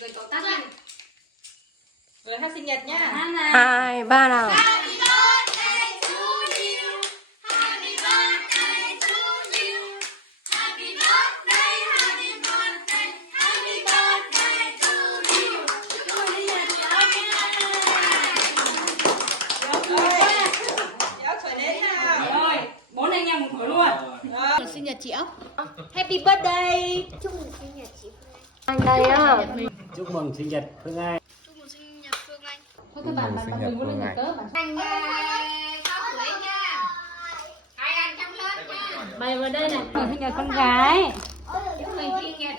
Rồi cậu tắt đi. Rồi hát sinh nhật nhá. 2, 3 nào. Happy birthday to you. Happy birthday to you. Happy birthday, happy birthday, happy birthday to you. Chúc mừng sinh nhật cháu nha. Cháu thổi nến nào. Rồi, 4 anh em một thổi luôn. Rồi. Sinh nhật chị ốc. Happy birthday. Chúc mừng sinh nhật chị. Anh đây á. Chúc mừng sinh nhật Phương Anh. Chúc mừng sinh nhật Phương Anh. Thôi các bạn đừng có lên nhật tớ bạn. Anh cao tuổi nha. Hai anh chăm lên nha. Mày vào đây này. Sinh nhật con gái. Chúc mừng sinh nhật